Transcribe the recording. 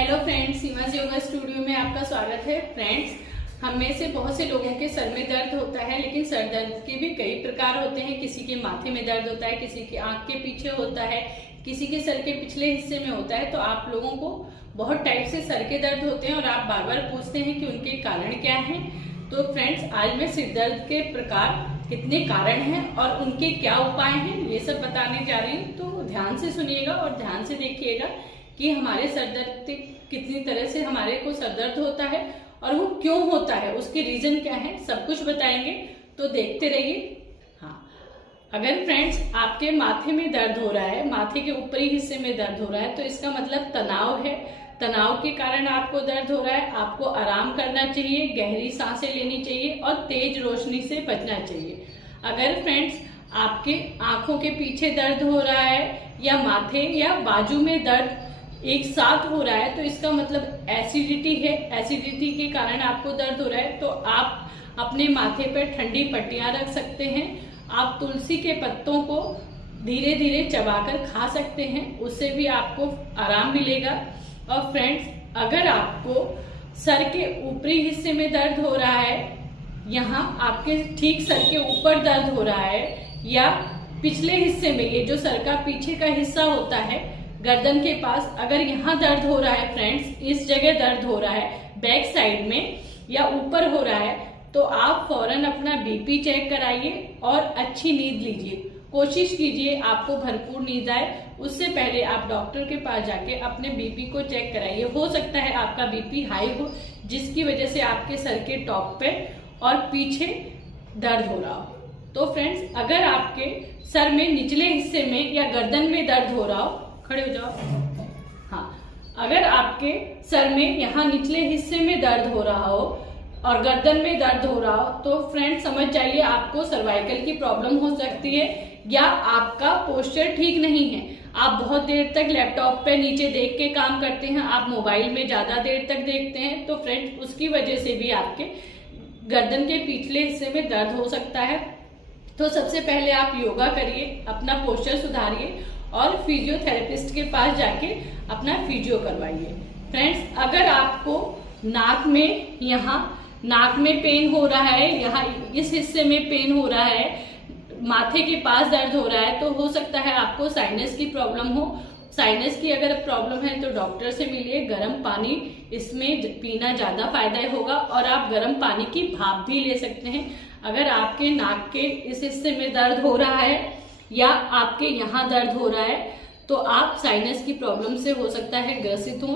Hello friends, Seema's yoga studio में आपका स्वागत है। फ्रेंड्स, हम में से बहुत से लोगों के सर में दर्द होता है, लेकिन सर दर्द के भी कई प्रकार होते हैं। किसी के माथे में दर्द होता है, किसी की आंख के पीछे होता है, किसी के सर के पिछले हिस्से में होता है। तो आप लोगों को बहुत टाइप से सर के दर्द होते हैं और आप बार बार पूछते हैं कि उनके कारण क्या है। तो फ्रेंड्स, आज मैं सिर दर्द के प्रकार, कितने कारण हैं और उनके क्या उपाय हैं, ये सब बताने जा रही हूँ। तो ध्यान से सुनिएगा और ध्यान से देखिएगा कि हमारे सर दर्द कितनी तरह से हमारे को सर दर्द होता है और वो क्यों होता है, उसके रीजन क्या है, सब कुछ बताएंगे। तो देखते रहिए। हाँ, अगर फ्रेंड्स आपके माथे में दर्द हो रहा है, माथे के ऊपरी हिस्से में दर्द हो रहा है, तो इसका मतलब तनाव है। तनाव के कारण आपको दर्द हो रहा है। आपको आराम करना चाहिए, गहरी सांसें लेनी चाहिए और तेज रोशनी से बचना चाहिए। अगर फ्रेंड्स आपके आंखों के पीछे दर्द हो रहा है या माथे या बाजू में दर्द एक साथ हो रहा है, तो इसका मतलब एसिडिटी है। एसिडिटी के कारण आपको दर्द हो रहा है, तो आप अपने माथे पर ठंडी पट्टियां रख सकते हैं। आप तुलसी के पत्तों को धीरे धीरे चबाकर खा सकते हैं, उससे भी आपको आराम मिलेगा। और फ्रेंड्स, अगर आपको सर के ऊपरी हिस्से में दर्द हो रहा है, यहाँ आपके ठीक सर के ऊपर दर्द हो रहा है, या पिछले हिस्से में, ये जो सर का पीछे का हिस्सा होता है गर्दन के पास, अगर यहाँ दर्द हो रहा है फ्रेंड्स, इस जगह दर्द हो रहा है बैक साइड में या ऊपर हो रहा है, तो आप फौरन अपना बीपी चेक कराइए और अच्छी नींद लीजिए। कोशिश कीजिए आपको भरपूर नींद आए। उससे पहले आप डॉक्टर के पास जाके अपने बीपी को चेक कराइए। हो सकता है आपका बीपी हाई हो, जिसकी वजह से आपके सर के टॉप पे और पीछे दर्द हो रहा हो। तो फ्रेंड्स, अगर आपके सर में निचले हिस्से में या गर्दन में दर्द हो रहा हो, खड़े हो जाओ। हाँ, अगर आपके सर में यहाँ निचले हिस्से में दर्द हो रहा हो और गर्दन में दर्द हो रहा हो, तो फ्रेंड्स समझ जाइए आपको सर्वाइकल की प्रॉब्लम हो सकती है या आपका पोस्चर ठीक नहीं है। आप बहुत देर तक लैपटॉप पे नीचे देख के काम करते हैं, आप मोबाइल में ज्यादा देर तक देखते हैं, तो फ्रेंड्स उसकी वजह से भी आपके गर्दन के पिछले हिस्से में दर्द हो सकता है। तो सबसे पहले आप योगा करिए, अपना पोस्चर सुधारिए और फिजियोथेरेपिस्ट के पास जाके अपना फिजियो करवाइए। फ्रेंड्स, अगर आपको नाक में, यहाँ नाक में पेन हो रहा है, यहाँ इस हिस्से में पेन हो रहा है, माथे के पास दर्द हो रहा है, तो हो सकता है आपको साइनस की प्रॉब्लम हो। साइनस की अगर प्रॉब्लम है तो डॉक्टर से मिलिए। गर्म पानी इसमें पीना ज्यादा फायदा होगा और आप गर्म पानी की भाप भी ले सकते हैं। अगर आपके नाक के इस हिस्से में दर्द हो रहा है या आपके यहाँ दर्द हो रहा है, तो आप साइनस की प्रॉब्लम से हो सकता है ग्रसित हो।